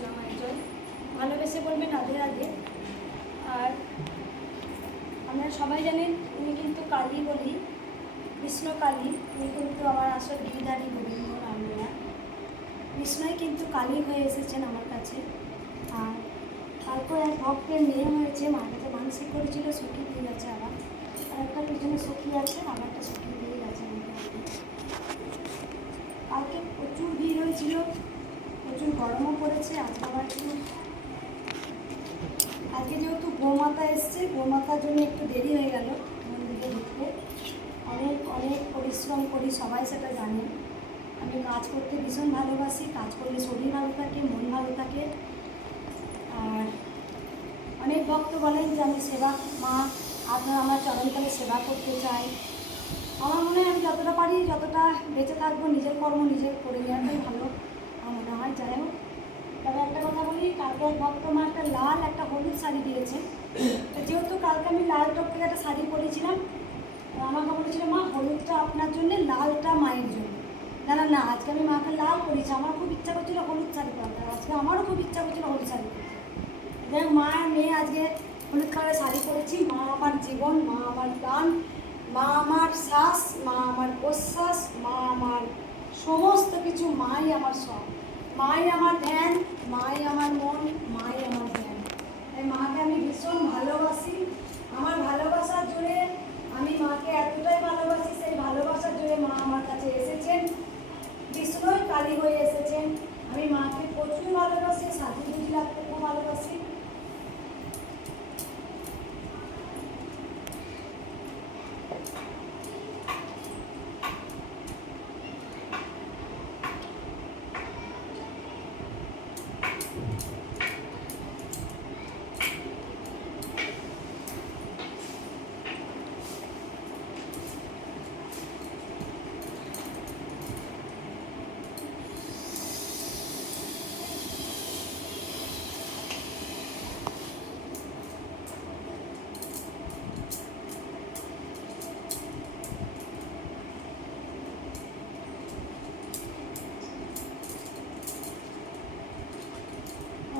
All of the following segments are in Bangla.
সোনা মায়ের জয়। ভালোবেসে বলবেন রাধে রাধে। আর আপনারা সবাই জানেন উনি কিন্তু কালী বলি, কৃষ্ণ কালী। উনি কিন্তু আমার আসল গিরিধারী গোবিন্দ রামলীলা। কৃষ্ণই কিন্তু কালী হয়ে এসেছেন আমার কাছে। আর তারপর এক ভক্তের মেয়ে হয়েছে, মার কাছে মানসিক করেছিল, সখী দিয়ে গেছে। আবার আর একটা পিছনে সখী আছে, আবার একটা সখী দিয়ে গেছে। কালকে প্রচুর ভিড় হয়েছিল, প্রচুর গরমও পড়েছে। আজকে যেহেতু গোমাতা এসছে, গোমাতার জন্য একটু দেরি হয়ে গেল মন্দিরে ঢুকতে। অনেক অনেক পরিশ্রম করি, সবাই সেটা জানেন। আমি কাজ করতে ভীষণ ভালোবাসি, কাজ করলে শরীর ভালো থাকে, মন ভালো থাকে। আর অনেক ভক্ত বলেন যে আমি সেবা মা আপনার আমার চরণতলে সেবা করতে চাই। আমার মনে হয় আমি যতটা পারি, যতটা বেঁচে থাকবো, নিজের কর্ম নিজে করে নেওয়াটাই ভালো আমার মনে হয়। যাই হোক, তবে একটা কথা বলি, কালকে এক ভক্ত মা একটা লাল একটা হলুদ শাড়ি দিয়েছে। যেহেতু কালকে আমি লাল টপকে একটা শাড়ি পরেছিলাম, আমাকে বলেছিল মা হলুদটা আপনার জন্যে, লালটা মায়ের জন্য। না না, আজকে আমি মাকে লাল পরেছি। আমার খুব ইচ্ছা করছিল হলুদ শাড়ি পরতে, আজকে আমারও খুব ইচ্ছা করছিল হলুদ শাড়ি পরতে। দেখ মা আর মেয়ে আজকে হলুদ কালারের শাড়ি পরেছি। মা আমার জীবন, মা আমার প্রাণ, মা আমার শ্বাস, মা আমার প্রশ্বাস, মা আমার সমস্ত কিছু। মাই আমার সব, মাই আমার ধ্যান, মাই আমার মন, মাই আমার ধ্যান। তাই মাকে আমি ভীষণ ভালোবাসি। আমার ভালোবাসার জোরে আমি মাকে এতটাই ভালোবাসি, সেই ভালোবাসার জোরে মা আমার কাছে এসেছেন, কৃষ্ণই কালী হয়ে এসেছেন। আমি মাকে প্রচুর ভালোবাসি, সাধু বুঝি লাগতে খুব ভালোবাসি।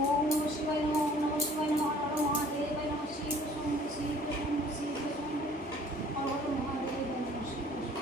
ওম নমঃ শিবায় নমঃ, ওম নমঃ শিবায় নমঃ, হর হর মহাদেবায় নমঃ, শিব শম্ভু শিব শম্ভু শিব শম্ভু, হর হর মহাদেবায় নমঃ, শিব শম্ভু।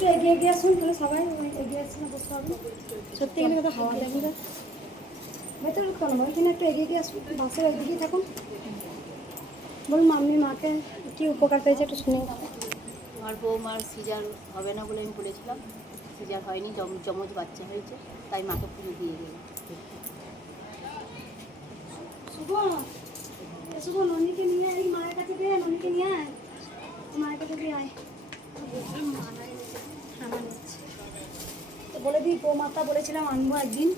একটু এগিয়ে এগিয়ে আসুন, তাহলে সবাই এগিয়ে আসছে না, বসতে হবে। সত্যি এখানে কথা হাওয়া লাগবে, ভেতরে ঢুকতে হবে না, ওইখানে একটু এগিয়ে এগিয়ে আসুন, বাসের ওইদিকেই থাকুন। বলুন আপনি মাকে কী উপকার পেয়েছে একটু শুনে। আমার বৌমার সিজার হবে না বলে আমি বলেছিলাম, সিজার হয়নি, যমজ বাচ্চা হয়েছে, তাই মাকে পুজো দিয়ে গেলাম। শুভ শুভ, ননিকে নিয়ে এই মায়ের কাছে দে, ননিকে নিয়ে আয়, মায়ের কাছে দিয়ে আয়। তো বলে দিই, গোমাতা বলেছিলাম আনবো একদিন।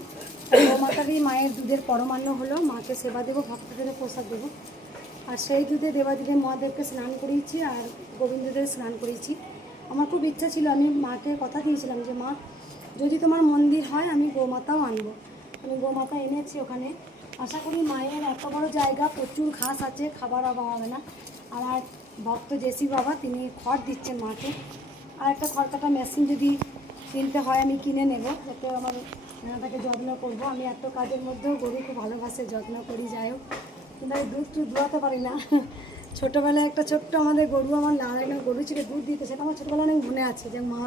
গোমাতারই মায়ের দুধের পরমান্ন হলো, মাকে সেবা দেবো, ভক্তদের প্রসাদ দেবো। আর সেই দুধে দেবাদিদেব মহাদেবকে স্নান করিয়েছি আর গোবিন্দদেব স্নান করিয়েছি। আমার খুব ইচ্ছা ছিল, আমি মাকে কথা দিয়েছিলাম যে মা যদি তোমার মন্দির হয় আমি গোমাতাও আনবো। আমি গোমাতা এনেছি ওখানে। আশা করি মায়ের এত বড় জায়গা, প্রচুর ঘাস আছে, খাবার অভাব হবে না। আর ভক্ত জেসি বাবা তিনি খড় দিচ্ছেন মাকে। আর একটা খড় কাটা মেশিন যদি কিনতে হয় আমি কিনে নেব, যাতে আমার তাকে যত্ন করবো। আমি এত কাজের মধ্যেও গরু খুব ভালোবাসে, যত্ন করি। যাই হোক, কিন্তু আমি দুধ টুধ দোয়াতে পারি না। ছোটোবেলায় একটা ছোট্ট আমাদের গরু, আমার নারায়ণের গরু ছিল, দুধ দিতে, সেটা আমার ছোটোবেলায় অনেক মনে আছে যে মা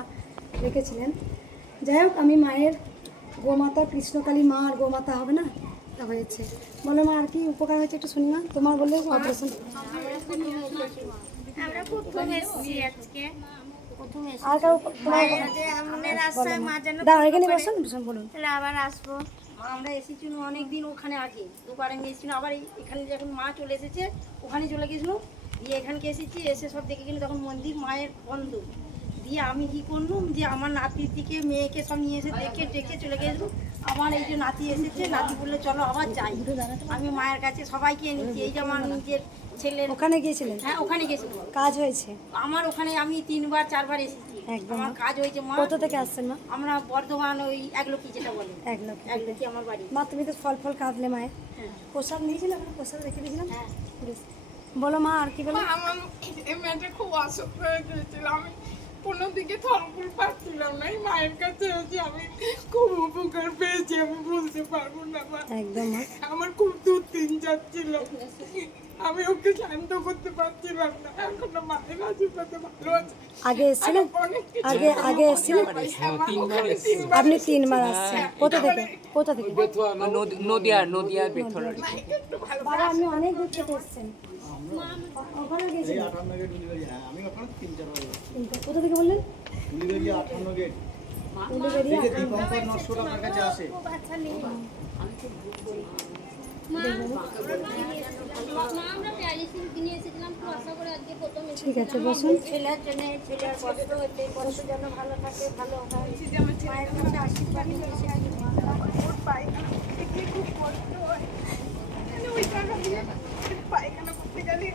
রেখেছিলেন। যাই হোক, আমি মায়ের গোমাতা, কৃষ্ণকালী মা আর গোমাতা হবে না, তা একটা হয়েছে। বলো মা আর কি উপকার হয়েছে একটু শুনি মা, তোমার বললে অপারেশন। আমরা প্রথম এসেছি আজকে আর কারো তোমার আমাদের রাস্তায় মা যেন দাঁড়া এখানে বসুন বলুন। তাহলে আবার আসবো। মা আমরা এসেছিল অনেক দিন ওখানে আগে দুবার আমি এসেছিল, আবার এখানে যখন মা চলে এসেছে ওখানে চলে গেছিলো, দিয়ে এখানকে এসেছি, এসে সব দেখে গেলে তখন মন্দির মায়ের বন্ধ। দিয়ে আমি কি করলাম যে আমার নাতির দিকে মেয়েকে সব নিয়ে এসে দেখে ডেকে চলে গেছিলো। আমার এই যে নাতি এসেছে, নাতি বললে চলো আবার যাই। আমি মায়ের কাছে সবাইকে নিয়েছি, এই যে আমার নিজের ছেলের। ওখানে গিয়েছিলেন? হ্যাঁ ওখানে গেছিলো, কাজ হয়েছে? আমার ওখানে আমি 3বার 4বার এসেছি, একদম। আমার কাজ হয়েছে মা। কোথা থেকে আসছেন মা? আমরা বর্ধমান ওই একলকি যেটা বলে, এক লোক। একলকি আমার বাড়ি। মা তুমি তো ফল ফল কাঁদলে মায়ের, হ্যাঁ প্রসাদ নিয়েছিলাম, প্রসাদ রেখে দিয়েছিলাম। হ্যাঁ বেশ। বলো মা আর কি বলো। আমার এই মেয়েটা খুব অসুস্থ হয়ে গিয়েছিল, আমি কোনো দিকে ফলফুল পাচ্ছিলাম না। এই মায়ের কাছে এসে আমি খুব উপকার পেয়েছি, আমি বলতে পারবো না মা। একদম মা। আমার খুব দুঃদিন যাচ্ছিল, আমি ওকে শান্ত করতে পারছিলাম না। এখন মায়ের আশীর্বাদে ভালো আছে। আগে এসেছিলেন? অনেক কিছু আগে এসেছিলেন? হ্যাঁ, মা, ওখানে 3 বার আপনি 3বার আসছেন। কোথা থেকে? কোথা থেকে? নদিয়ার বেথরারি। একটু ভালো বাবা আপনি অনেক দূর থেকে এসেছেন, ওখানে গেছিলেন? আমি ওখানে 3-4 বার গেছি। কোথা থেকে বললেন? উলিবেরিয়া 58 গেট। উলুবেড়িয়া। এই যে দীপঙ্কর নস্কর আপনার কাছে আসে। ঠিক আছে বসুন। ছেলের জন্য, ছেলের কষ্ট হচ্ছে, কষ্ট যেন ভালো থাকে, ভালো হয়। মায়ের কাছে আশীর্বাদ নিয়ে এসেছি। ওর পায়খানা করতে গিয়ে খুব কষ্ট হয়। মানে ওই জায়গা দিয়ে পায়খানা করতে গেলে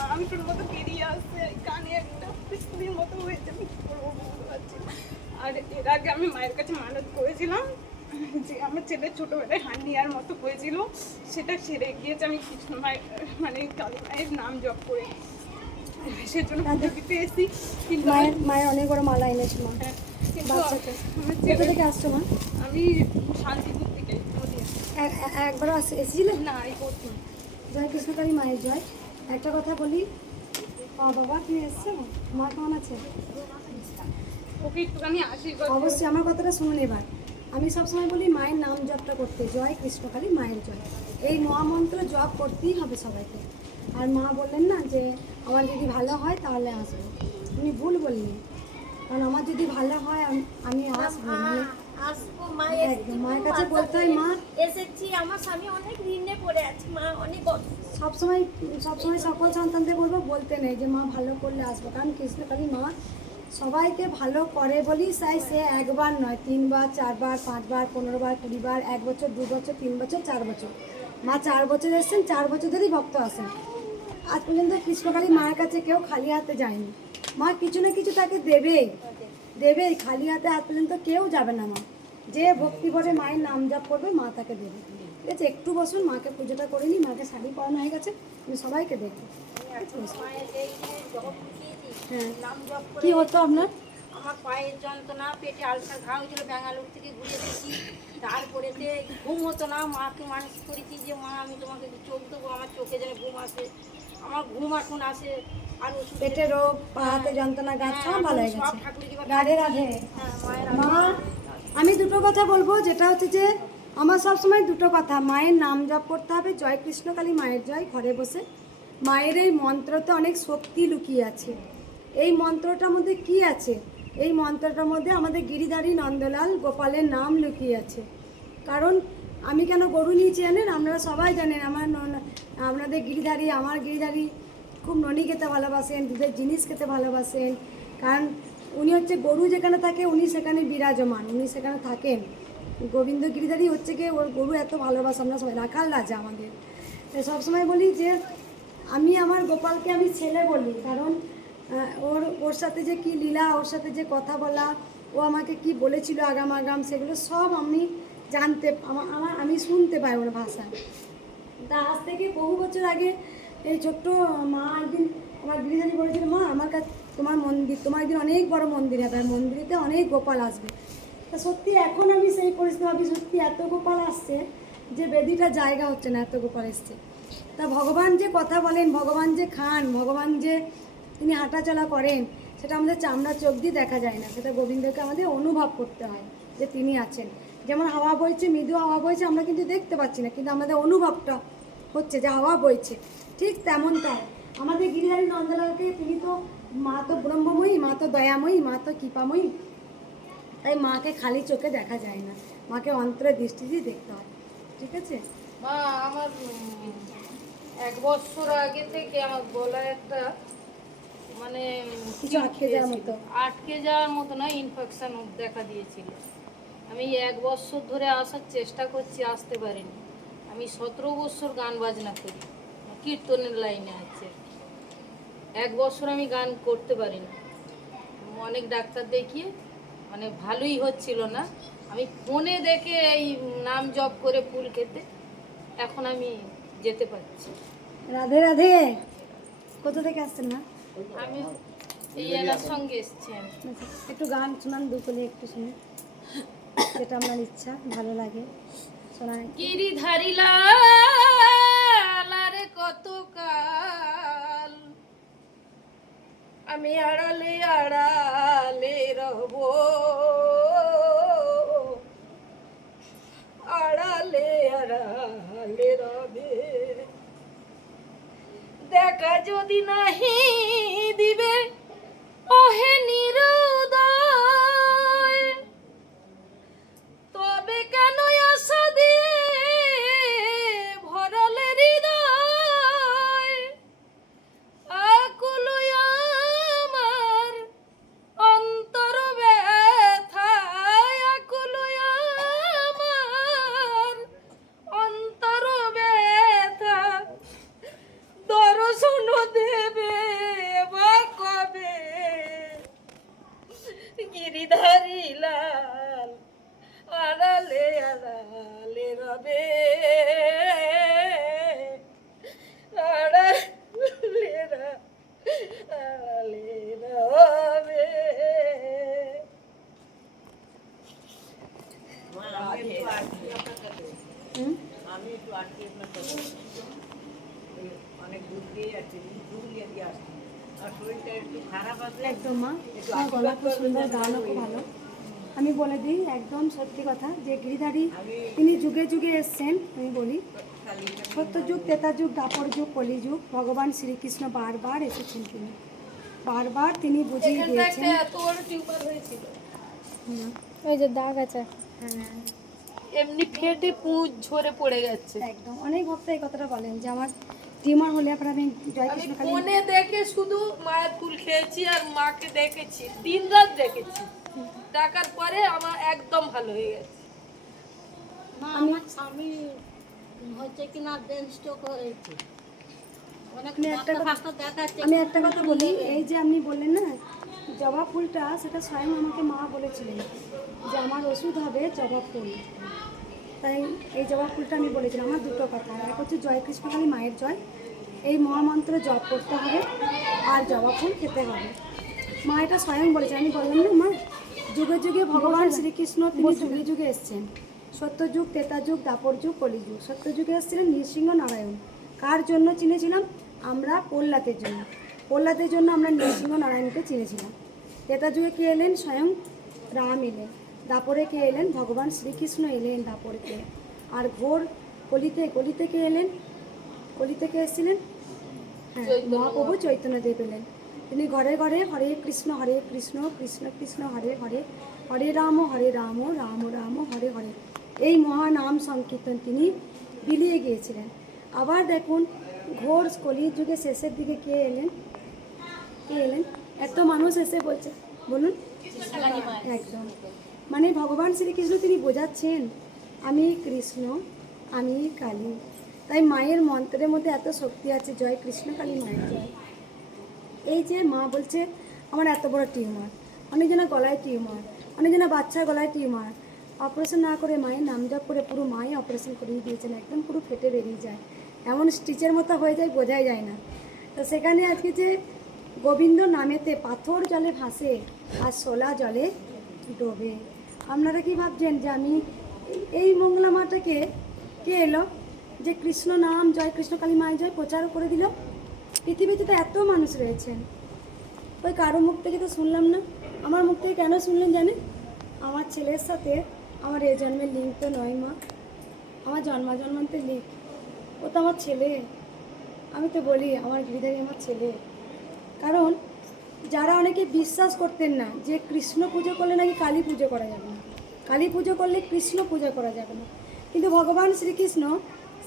মাংসের মতো বেরিয়ে আসছে, কানে একটা পিস্তুলির মতো হয়েছে, আমি কি করবো বুঝতে পারছি না। আর এর আগে আমি মায়ের কাছে মানত করেছিলাম যে আমার ছেলের ছোটোবেলায় হার্নিয়ার মতো হয়েছিল, সেটা সেরে গিয়েছে। আমি কৃষ্ণ মায়ের মানে কালী মায়ের নাম জপ করে সেজন্য পুজো দিতে এসেছি। কিন্তু মায়ের অনেক বড় মালা এনেছে মা হ্যাঁ, কিন্তু বাচ্চাকে। আমার কোথা ছেলে, থেকে আসছো মা? আমি শান্তিপুর থেকে নদীয়া। একবারও এসেছিলেন? না এই প্রথম। জয় কৃষ্ণকালী মায়ের জয়। একটা কথা বলি, বাবা তুমি এসছো, মা কেমন আছে? ওকে একটুখানি আশীর্বাদ করো। অবশ্যই আমার কথাটা শুনুন এবার। আমি সবসময় বলি মায়ের নাম জপটা করতে, জয় কৃষ্ণকালী মায়ের জয়, এই মহামন্ত্র জপ করতেই হবে সবাইকে। আর মা বললেন না যে আমার যদি ভালো হয় তাহলে আসবো, উনি ভুল বললেন, কারণ আমার যদি ভালো হয় আমি আসবো। মানে আসবো মা, একদম মায়ের কাছে বলতে হয় মা। এসেছি, আমার স্বামী অনেক ঋণে পড়ে আছে মা, অনেক সবসময় সকল সন্তানদের বলবো বলতে নেই যে মা ভালো করলে আসবো, কারণ কৃষ্ণকালী মা সবাইকে ভালো করে বলি চাই, সে একবার নয় 3বার 4বার 5বার 15বার 20বার, 1 বছর 2 বছর 3 বছর 4 বছর। মা 4 বছর এসছেন, 4 বছর ধরেই ভক্ত আসেন। আজ পর্যন্ত কৃষ্ণকালী মায়ের কাছে কেউ খালি হাতে যায়নি, মা কিছু না কিছু তাকে দেবেই, খালি হাতে আজ পর্যন্ত কেউ যাবে না। মা যে ভক্তি করে মায়ের নাম জপ করবে মা তাকে দেবে। ঠিক আছে, একটু বসুন, মাকে পুজোটা করে নিই। মাকে শাড়ি পরানো হয়ে গেছে, আমি সবাইকে দেখবো। মায়ের এই যে জপ শিখিয়েছি, হ্যাঁ, নাম জপ করে কি হতো আপনার? আমার পায়ের যন্ত্রণা, পেটে আলসার ঘা হয়েছিল, ব্যাঙ্গালোর থেকে ঘুরে এসেছি। তারপরেতে ঘুম হতো না, মাকে মানুষ করেছি যে মা আমি তোমাকে চোখ দেবো, আমার চোখে যেন ঘুম আসে, আমার ঘুম এখন আসে। আর ওষুধ পেটের রোগ, পা হাতে যন্ত্রণা, গাছ সব ভালো হয়ে সব গেছে। ঠাকুরকে রাধে রাধে। হ্যাঁ মায়ের মা আমি দুটো কথা বলবো, যেটা হচ্ছে যে আমার সবসময় দুটো কথা, মায়ের নাম জপ করতে হবে, জয় কৃষ্ণকালী মায়ের জয়, ঘরে বসে। মায়ের এই মন্ত্রতে অনেক শক্তি লুকিয়ে আছে। এই মন্ত্রটার মধ্যে কি আছে? এই মন্ত্রটার মধ্যে আমাদের গিরিধারী নন্দলাল গোপালের নাম লুকিয়ে আছে। কারণ আমি কেন গরু নিয়েছি জানেন? আপনারা সবাই জানেন আপনাদের গিরিধারী, আমার গিরিধারী খুব ননি খেতে ভালোবাসেন, দুধের জিনিস খেতে ভালোবাসেন। কারণ উনি হচ্ছে গরু যেখানে থাকে উনি সেখানে বিরাজমান, উনি সেখানে থাকেন। গোবিন্দ গিরিধারী হচ্ছে গিয়ে ওর গরু এত ভালোবাসে, আমরা সবাই রাখাল রাজা আমাদের। তাই সবসময় বলি যে আমি আমার গোপালকে আমি ছেলে বলি, কারণ ওর সাথে যে কি লীলা, ওর সাথে যে কথা বলা, ও আমাকে কি বলেছিল আগাম সেগুলো সব আমি জানতে, আমি শুনতে পাই ওর ভাষা। তা আজ থেকে বহু বছর আগে এই ছোট্ট মা একদিন আমার গিরিধারী বলেছিল, মা আমার কাছে তোমার মন্দির, তোমার একদিন অনেক বড় মন্দির হবে, আর মন্দিরেতে অনেক গোপাল আসবে। তা সত্যি এখন আমি সেই পরিস্থিতি ভাবি, সত্যি এত গোপাল আসছে যে বেদিটা জায়গা হচ্ছে না, এত গোপাল এসছে। তা ভগবান যে কথা বলেন, ভগবান যে খান, ভগবান যে তিনি হাঁটাচলা করেন, সেটা আমাদের চামড়া চোখ দিয়ে দেখা যায় না, সেটা গোবিন্দকে আমাদের অনুভব করতে হয় যে তিনি আছেন। যেমন হাওয়া বইছে, মৃদু হাওয়া বইছে, আমরা কিন্তু দেখতে পাচ্ছি না, কিন্তু আমাদের অনুভবটা হচ্ছে যে হাওয়া বইছে। ঠিক তেমনটাই আমাদের গিরিধারী নন্দলালকে, তিনি তো মা তো ব্রহ্মময়ী, মা তো দয়াময়ী, মা তো কৃপাময়ী। তাই মাকে খালি চোখে দেখা যায় না, মাকে অন্তরের দৃষ্টি দিয়ে দেখতে হয়। ঠিক আছে? মা আমার 1 বছর আগে থেকে আমার গলায় একটা মানে কিছু আটকে যাওয়ার মতো। আটকে যাওয়ার মতো না, ইনফেকশন দেখা দিয়েছিল। আমি 1 বছর ধরে আসার চেষ্টা করছি, আসতে পারিনি। আমি 17 বছর গান বাজনা করি, কীর্তনের লাইনে আছে। 1 বছর আমি গান করতে পারি না, অনেক ডাক্তার দেখিয়ে মানে ভালোই হচ্ছিল না। আমি ফোনে দেখে এই নাম জপ করে ফুল খেতে এখন আমি যেতে পারছি। রাধে রাধে। কোথা থেকে আসছেন না? আমি এই এলার সঙ্গে এসছি আমি। একটু গান শোনান, দুকলে একটু শুনে, যেটা আপনার ইচ্ছা ভালো লাগে শোনায়। গিরিধারী লাল আরে কত কাল আমি আড়ালে আড়ালে রব, আড়ালে আড়ালে রবে, দেখা যদি নাহি দিবে ওহে নিরুদয়, তবে কেন আশা দিয়ে ভরলে হৃদয়, আকুল আমার অন্তর ব্যথা, আকুল আমার অন্তর ব্যথা, দর্শন দেবে বা কবে গিরিধারী লাল আড়ালে আড়ালে রবে, আড়ালে আড়ালে রবে। আমি একটু আটকে আপনার কাছে অনেক দূর দিয়ে যাচ্ছি, পুরুলিয়া দিয়ে আসছি, আর শরীরটা একটু খারাপ আছে। একদম মা, আমার গলা খুব সুন্দর, গানও খুব ভালো। আমি বলে দিই একদম সত্যি কথা যে গিরিধারী তিনি যুগে যুগে এসছেন। আমি বলি সত্য যুগ, ত্রেতা যুগ, দাপর যুগ, কলিযুগ, ভগবান শ্রীকৃষ্ণ বারবার এসেছেন। তিনি বারবার তিনি বুঝিয়ে দিয়েছেন। এত বড় টিউমার হয়েছিল, ওই যে দাগ আছে, হ্যাঁ এমনি ফেটে পুঁজ ঝরে পড়ে গেছে। একদম। অনেক ভক্ত এই কথাটা বলেন যে আমার টিউমার হলে আপনার আমি জয় আমি কৃষ্ণ কালী। ফোনে দেখে শুধু মায়ের ফুল খেয়েছি আর মাকে দেখেছি, দিন রাত দেখেছি, দেখার পরে আমার একদম ভালো হয়ে গেছে। আমার স্বামী হচ্ছে কিনা ব্রেন স্ট্রোক হয়েছে, অনেক আমি একটা ডাক্তার কথা- ফাক্তার দেখাচ্ছে। আমি একটা কথা বলি, এই যে আপনি বললেন না জবা ফুলটা, সেটা স্বয়ং আমাকে মা বলেছিলেন যে আমার ওষুধ হবে জবা ফুল। তাই এই জবা ফুলটা আমি বলেছিলাম। আমার দুটো কথা, এক হচ্ছে জয় কৃষ্ণকালী মায়ের জয়, এই মহামন্ত্র জপ করতে হবে, আর জবা ফুল খেতে হবে। মা এটা স্বয়ং বলেছে। আমি বললাম না মা, যুগে যুগে ভগবান শ্রীকৃষ্ণ তিনি যুগে যুগে এসছেন। সত্যযুগ, ত্রেতা যুগ, দাপর যুগ, কলিযুগ। সত্যযুগে এসেছিলেন নৃসিংহ নারায়ণ। কার জন্য চিনেছিলাম আমরা? প্রহ্লাদের জন্য। প্রহ্লাদের জন্য আমরা নৃসিংহ নারায়ণকে চিনেছিলাম। ত্রেতা যুগে কে এলেন? স্বয়ং রাম এলেন। দাপরে কে এলেন? ভগবান শ্রীকৃষ্ণ এলেন দাপরকে। আর ঘোর কলিতে কে এলেন? কলিতে কে এসেছিলেন? হ্যাঁ, মহাপ্রভু চৈতন্যদেব এলেন। তিনি ঘরে ঘরে হরে কৃষ্ণ কৃষ্ণ কৃষ্ণ হরে হরে, হরে রাম রাম রাম হরে হরে, এই মহানাম সংকীর্তন তিনি বিলিয়ে গিয়েছিলেন। আবার দেখুন ঘোর কলির যুগে শেষের দিকে কে এলেন? এত মানুষ এসে বলছে, বলুন একদম। মানে ভগবান শ্রীকৃষ্ণ তিনি বোঝাচ্ছেন আমি কৃষ্ণ, আমি কালী। তাই মায়ের মন্ত্রের মধ্যে এত শক্তি আছে, জয় কৃষ্ণ কালী মায়ের জয়। এই যে মা বলছে আমার এত বড় টিউমার, অনেকজনের গলায় টিউমার, অনেকজনের বাচ্চার গলায় টিউমার, অপারেশন না করে মায়ের নাম জপ করে পুরো মায়ে অপারেশন করিয়ে দিয়েছেন, একদম পুরো ফেটে বেরিয়ে যায়, এমন স্টিচের মতো হয়ে যায়, বোঝাই যায় না। তো সেখানে আজকে যে গোবিন্দ নামেতে পাথর জলে ভাসে আর শোলা জলে ডোবে। আপনারা কি ভাবছেন যে আমি এই মঙ্গলা মাটাকে কে এলো যে কৃষ্ণ নাম জয় কৃষ্ণ কালী মায়ের জয় প্রচারও করে দিল? পৃথিবীতে তো এত মানুষ রয়েছেন, ওই কারো মুখ থেকে তো শুনলাম না। আমার মুখ থেকে কেন শুনলেন জানেন? আমার ছেলের সাথে আমার এই জন্মের লিঙ্ক তো নয় মা, আমার জন্মান্তরের লিঙ্ক। ও তো আমার ছেলে। আমি তো বলি আমার গিরিধারী আমার ছেলে। কারণ যারা অনেকে বিশ্বাস করতেন না যে কৃষ্ণ পুজো করলে নাকি কালী পুজো করা যাবে না, কালী পুজো করলে কৃষ্ণ পূজা করা যাবে না, কিন্তু ভগবান শ্রীকৃষ্ণ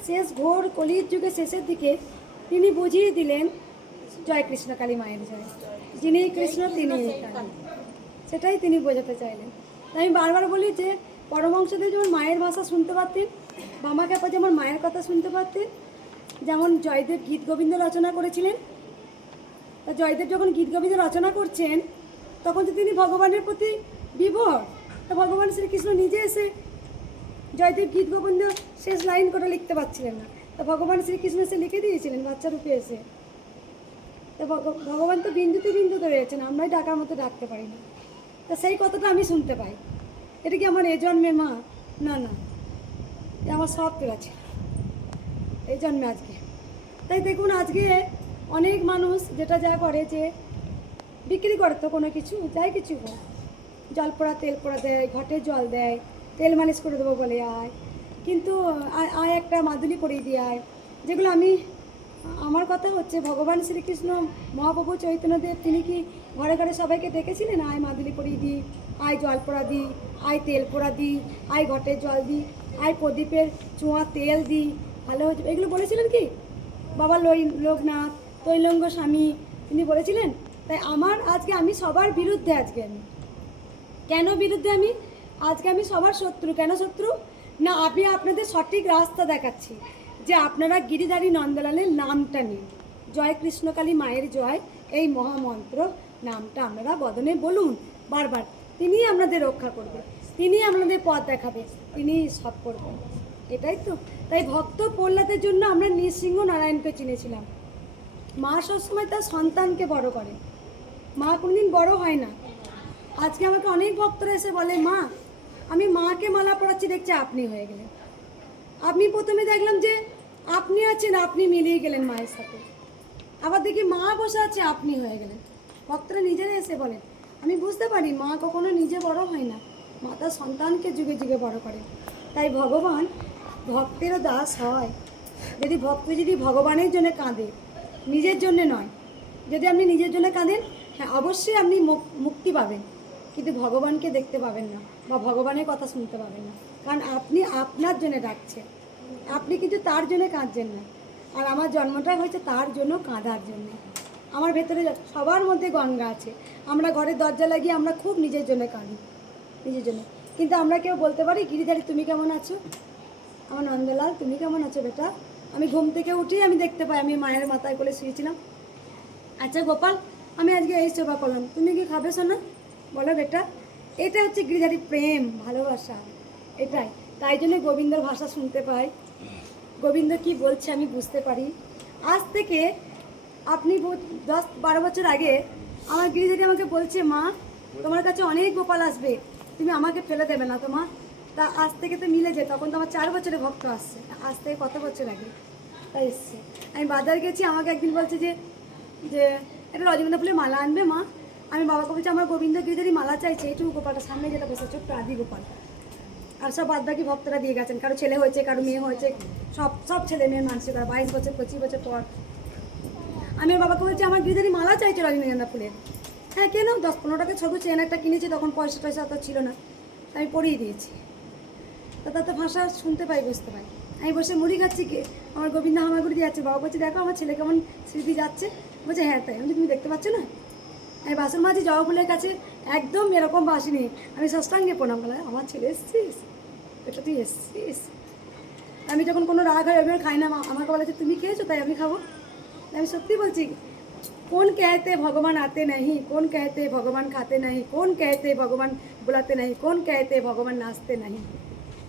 শেষ ঘোর কলির যুগে শেষের দিকে তিনি বুঝিয়ে দিলেন জয় কৃষ্ণ কালী মায়ের জয়, যিনি কৃষ্ণ তিনি কালী, সেটাই তিনি বোঝাতে চাইলেন। তাই আমি বারবার বলি যে পরমহংসদেব যেমন মায়ের ভাষা শুনতে পারতেন, বামাখ্যাপা যেমন মায়ের কথা শুনতে পারতেন, যেমন জয়দেব গীত গোবিন্দ রচনা করেছিলেন। তা জয়দেব যখন গীত গোবিন্দ রচনা করছেন তখন তো তিনি ভগবানের প্রতি বিভোর। তা ভগবান শ্রীকৃষ্ণ নিজে এসে জয়দেব গীত গোবিন্দ শেষ লাইন করে লিখতে পারছিলেন না, তা ভগবান শ্রীকৃষ্ণ এসে লিখে দিয়েছিলেন বাচ্চা রূপে এসে। তা ভগবান তো বিন্দুতে বিন্দুতে রয়েছেন, আমরাই ডাকার মতো ডাকতে পারি না। তা সেই কথাটা আমি শুনতে পাই। এটা কি আমার এ জন্মে মা? না না, এ আমার সব আছে এই জন্মে আজকে। তাই দেখুন আজকে অনেক মানুষ যেটা যা করে যে বিক্রি করে তো কোনো কিছু, যাই কিছু হোক, জল পোড়া তেল পোড়া দেয়, ঘটে জল দেয়, তেল মালিশ করে দেবো বলে আয়, কিন্তু আয় একটা মাদুলি পরিয়ে দিয়ে আয়, যেগুলো আমার কথা হচ্ছে ভগবান শ্রীকৃষ্ণ মহাপ্রভু চৈতন্যদেব তিনি কি ঘরে ঘরে সবাইকে ডেকেছিলেন আয় মাদুলি পরিয়ে দিই, আয় জল পোড়া দিই, আয় তেল পোড়া দিই, আয় ঘটের জল দিই, আয় প্রদীপের চুঁয়া তেল দিই, ভালো হচ্ছে, এগুলো বলেছিলেন কি বাবা লোকনাথ তৈলঙ্গ স্বামী তিনি বলেছিলেন? তাই আজকে আমি সবার বিরুদ্ধে, আজকে আমি কেন বিরুদ্ধে? আজকে আমি সবার শত্রু। কেন শত্রু? না আমি আপনাদের সঠিক রাস্তা দেখাচ্ছি যে আপনারা গিরিধারী নন্দলালের নামটা নিন, জয় কৃষ্ণকালী মায়ের জয়, এই মহামন্ত্র নামটা আপনারা বদনে বলুন বারবার, তিনিই আপনাদের রক্ষা করবে, তিনিই আপনাদের পথ দেখাবে, তিনিই সব করবেন, এটাই তো। তাই ভক্ত প্রহ্লাদের জন্য আমরা নৃসিংহ নারায়ণকে চিনেছিলাম। মা সবসময় তার সন্তানকে বড় করে, মা কোনোদিন বড় হয় না। আজকে আমাকে অনেক ভক্তরা এসে বলে মা আমি মাকে মালা পরাচ্ছি, দেখছি আপনি হয়ে গেলেন। আপনি প্রথমে দেখলাম যে আপনি আছেন, আপনি মিলিয়ে গেলেন মায়ের সাথে, আবার দেখি মা বসে আছে, আপনি হয়ে গেলেন। ভক্তরা নিজেরা এসে বলেন। আমি বুঝতে পারি মা কখনো নিজে বড় হয় না, মা তার সন্তানকে যুগে যুগে বড় করে। তাই ভগবান ভক্তেরও দাস হয়। যদি ভগবানের জন্য কাঁদে, নিজের জন্য নয়, যদি আপনি নিজের জন্য কাঁদেন, হ্যাঁ অবশ্যই আপনি মুক্তি পাবেন, কিন্তু ভগবানকে দেখতে পাবেন না বা ভগবানের কথা শুনতে পাবেন না, কারণ আপনি আপনার জন্য ডাকছেন, আপনি কিন্তু তার জন্য কাঁদছেন না। আর আমার জন্মটা হয়েছে তার জন্য, কাঁদার জন্য। আমার ভেতরে সবার মধ্যে গঙ্গা আছে। আমরা ঘরের দরজা লাগিয়ে আমরা খুব নিজের জন্য কাঁদি, নিজের জন্য, কিন্তু আমরা কেউ বলতে পারি গিরিধারী তুমি কেমন আছো, আমার নন্দলাল তুমি কেমন আছো বেটা? আমি ঘুম থেকে উঠি আমি দেখতে পাই আমি মায়ের মাথায় কোলে শুয়েছিলাম, আচ্ছা গোপাল আমি আজকে এই সেবা করলাম, তুমি কি খাবে শোনা, বলো বেটা। এটা হচ্ছে গিরিধারী প্রেম, ভালোবাসা, এটাই। তাই জন্য গোবিন্দর ভাষা শুনতে পাই, গোবিন্দ কি বলছে আমি বুঝতে পারি। আজ থেকে আপনি 10-12 বছর আগে আমার গিরিধারী আমাকে বলছে মা তোমার কাছে অনেক গোপাল আসবে, তুমি আমাকে ফেলে দেবে না তোমা। তা আজ থেকে তো মিলে যায়, তখন তো আমার 4 বছরে ভক্ত আসছে, আজ থেকে কত বছর আগে তাই এসছে। আমি বাজার গেছি, আমাকে একদিন বলছে যে একটা রজনীগন্ধা ফুলের মালা আনবে মা। আমি বাবাকে বলছি আমার গোবিন্দ গিরিধারী মালা চাইছে, এইটুকু গোপালটা সামনে যেটা বসে ছোট্ট আদি গোপাল, আর সব বাদ বাকি ভক্তরা দিয়ে গেছেন, কারো ছেলে হয়েছে কারো মেয়ে হয়েছে, সব ছেলে মেয়ের মানসিক করা 22 বছর 25 বছর পর। আমি বাবাকে বলছি আমার গিরিধারী মালা চাইছে রজনীগন্ধা ফুলের। হ্যাঁ কেন, 10-15 টাকা ছোটো চেন একটা কিনেছি, তখন পয়সা টয়সা তো ছিল না, আমি পরিয়ে দিয়েছি। তা তাতে ভাষা শুনতে পাই, বুঝতে পাই। আমি বসে মুড়ি খাচ্ছি, কি আমার গোবিন্দ হামাগুড়ি দিয়ে যাচ্ছে, বাবা বলছে দেখো আমার ছেলে কেমন স্মৃতি যাচ্ছে, বলছে হ্যাঁ তাই। আমি তুমি দেখতে পাচ্ছ না, আমি বাসন মাঝি জবা ফুলের কাছে একদম এরকম বাসিনি, আমি ষষ্ঠাঙ্গে প্রণাম করলাম, আমার ছেলে এসছিস, এটা তুই এসছিস। আমি যখন কোনো রাগ হয় আমি খাই না, আমাকে বলে যে তুমি খেয়েছো তাই আমি খাবো। আমি সত্যি বলছি, कौन कहते भगवान आते नहीं, कौन कहते भगवान खाते नहीं, कौन कहते भगवान बुलाते नहीं, कौन कहते भगवान नाचते नहीं,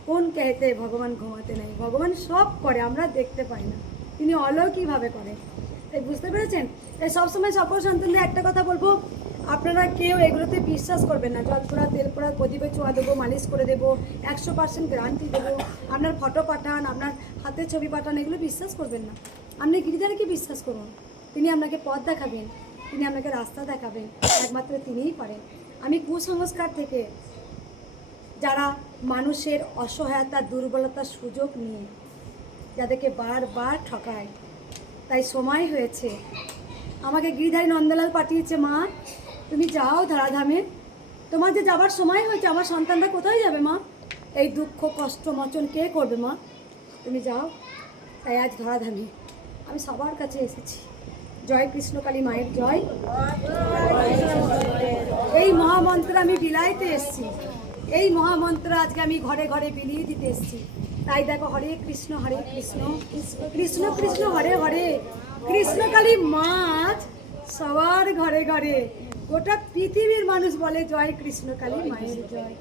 कौन कहते भगवान घुमाते नहीं। भगवान सब करे, আমরা দেখতে পাই না, তিনি অলৌকিকভাবে করে। তাই বুঝতে পেরেছেন? তাই সবসময় সকল সন্তানদের একটা কথা বলবো, আপনারা কেউ এগুলোতে বিশ্বাস করবেন না। জল পোড়া তেল পোড়া প্রদীপে ছোঁয়া দেবো, মালিশ করে দেবো, 100% গ্যারান্টি দেবো, আপনার ফটো পাঠান, আপনার হাতের ছবি পাঠান, এগুলো বিশ্বাস করবেন না। আপনি গিরিধারীকে বিশ্বাস করুন, তিনি আপনাকে পথ দেখাবেন, তিনি আপনাকে রাস্তা দেখাবেন, একমাত্র তিনিই পারেন। আমি কুসংস্কার থেকে যারা মানুষের অসহায়তা দুর্বলতার সুযোগ নিয়ে যাদেরকে বারবার ঠকায়। তাই সময় হয়েছে, আমাকে গিরিধারী নন্দলাল পাঠিয়েছে, মা তুমি যাও ধরাধামে, তোমার যে যাবার সময় হয়েছে, আমার সন্তানরা কোথায় যাবে মা? এই দুঃখ কষ্ট মোচন কে করবে মা? তুমি যাও। তাই আজ ধরাধামে আমি সবার কাছে এসেছি। জয় কৃষ্ণকালী মায়ের জয়। এই মহামন্ত্র আমি বিলাইতে এসেছি, এই মহামন্ত্র আজকে আমি ঘরে ঘরে বিলিয়ে দিতে এসেছি। তাই দেখো, হরে কৃষ্ণ কৃষ্ণ কৃষ্ণ হরে হরে, কৃষ্ণকালী মা আজ সবার ঘরে ঘরে। গোটা পৃথিবীর মানুষ বলে জয় কৃষ্ণকালী মায়ের জয়।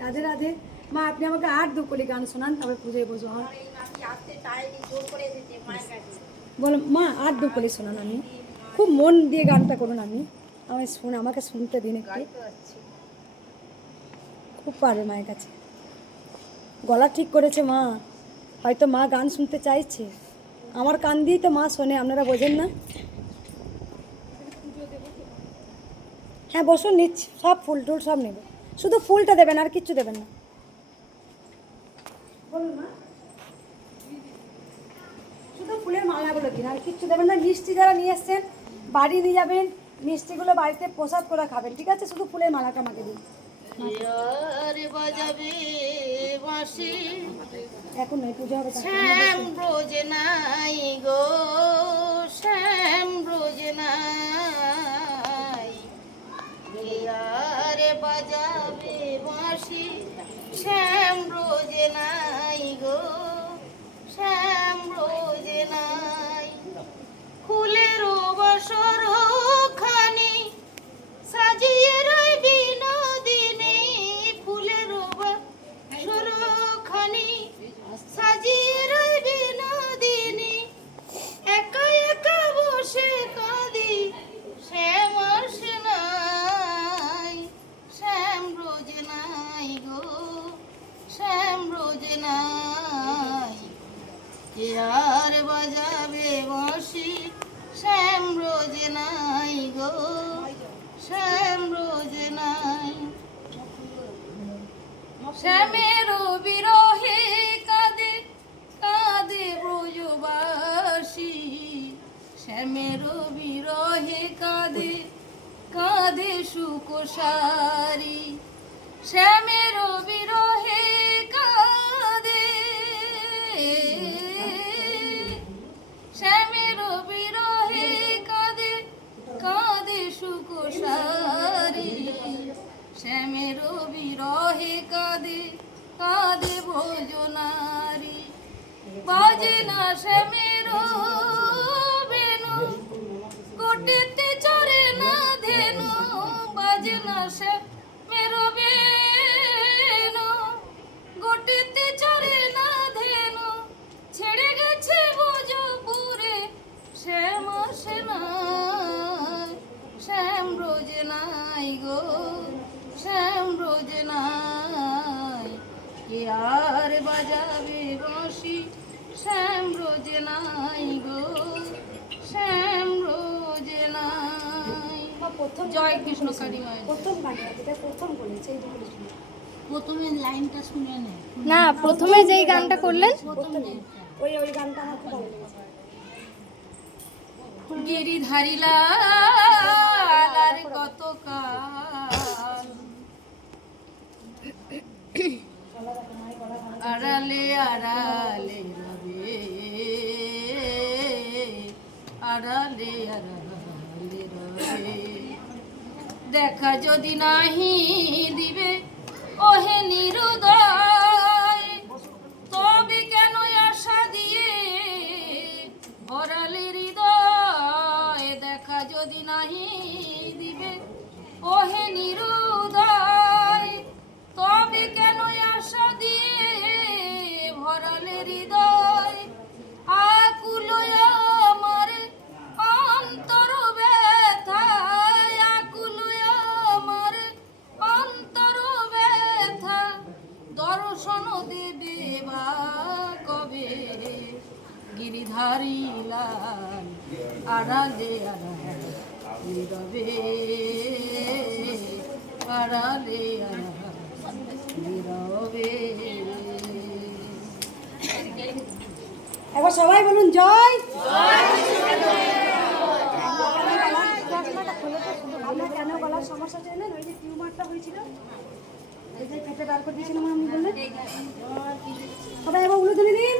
রাধে রাধে। মা আপনি আমাকে আর দুকলি গান শোনান, তারপরে পুজোয় বসবো। আমার আমি আসতে চাইনি, জোর করে এসেছে মায়ের কাছে। বলো মা আর দুকলি শোনান, আমি খুব মন দিয়ে গানটা করুন, আমি আমাকে শুনতে দিন একটু। খুব পারবে মায়ের কাছে, গলা ঠিক করেছে মা, হয়তো মা গান শুনতে চাইছে। আমার কান দিয়েই তো মা শোনে, আপনারা বোঝেন না? হ্যাঁ বসুন, নিচ্ছি, সব ফুল টুল সব নেবে, শুধু ফুলটা দেবেন, আর কিচ্ছু দেবেন না। বলুন মা, শুধু ফুলের মালাগুলো দিন, আর কিচ্ছু দেবেন না। মিষ্টি যারা নিয়ে এসছেন বাড়ি নিয়ে যাবেন, মিষ্টিগুলো বাড়িতে প্রসাদ করে খাবেন, ঠিক আছে? শুধু ফুলের মালাটা আমাকে দিন। আরে বাজাবে বাঁশি এখন নয়, পুজো হবে। শ্যাম রোজ নাই গো, শ্যাম রোজ নাই। আরে বাজাবে বাঁশি শ্যাম রোজ নাই গো, শ্যাম রোজ নাই। ফুলের বসর খানি সাজিয়ে রই বিনোদিনী, ফুলের বসর খানি সাজিয়ে রই বিনোদিনী। একা একা বসে কাঁদি শ্যাম আসে নাই, শ্যাম রোজ নাই গো, শ্যাম রোজ নাই। কে আর বাজাবে বাঁশি শ্যাম রোজ নাই গো, শ্যাম রোজ নাই। শ্যামের বিরহে কাঁদে কাঁদে ব্রজবাসী, শ্যামের বিরহে কাঁদে কাঁদে সুকোষারি। শ্যামের বিরহে কাঁদে, শ্যামের বিরহে কাঁদে কাঁদে সুকোষারি। শ্যামের বিরহে কাঁদে কাঁদে ভোজনারি। বাজে না শ্যামের বেনু, গোটেতে চরে না ধেনু। বাজে না শ্যামের বেনু, গোটেতে চরে না ধেনু। ছেড়ে গেছে ভোজপুরে শ্যাম আসে নাই, শ্যাম রোজ নাই গো, শ্যাম রোজ নাই। কে আর বাজাবে বাঁশি শ্যাম রোজ নাই গো, শ্যাম রোজ নাই। প্রথম জয় কৃষ্ণকালী মায়ের। প্রথম গানটা যেটা প্রথম বলেছে, এই দুটো শুনুন। প্রথমে লাইনটা শুনে নে। না, প্রথমে যেই গানটা করলেন ওই গানটা আমার খুব ভালো লেগেছে। গিরিধারী লাল আর কত কাল, আড়ালে আড়ালে রবে, আড়ালে আড়ালে রবে। দেখা যদি নাহি দিবে ওহে নিরুদয়, তবে কেন আশা দিয়ে ভরালে হৃদয়। দেখা যদি নাহি দিবে ওহে নিরুদয়, তবে কেন আশা দিয়ে ভরালে হৃদয়। আকুল আমার অন্তর ব্যথায়, আকুল আমার অন্তর ব্যথা। দর্শন দেবে বা কবে গিরিধারী লাল, আড়ালে আড়ালে রবে, আড়ালে আড়ালে নীরবে। একবার সবাই বলুন জয়। আপনার কেন গলার সমস্যা জানেন? ওই যে টিউমারটা হয়েছিল, এই যে কেটে বার করে দিয়েছিলাম আপনি বললেন। সবাই একবার উলুধ্বনি দিন।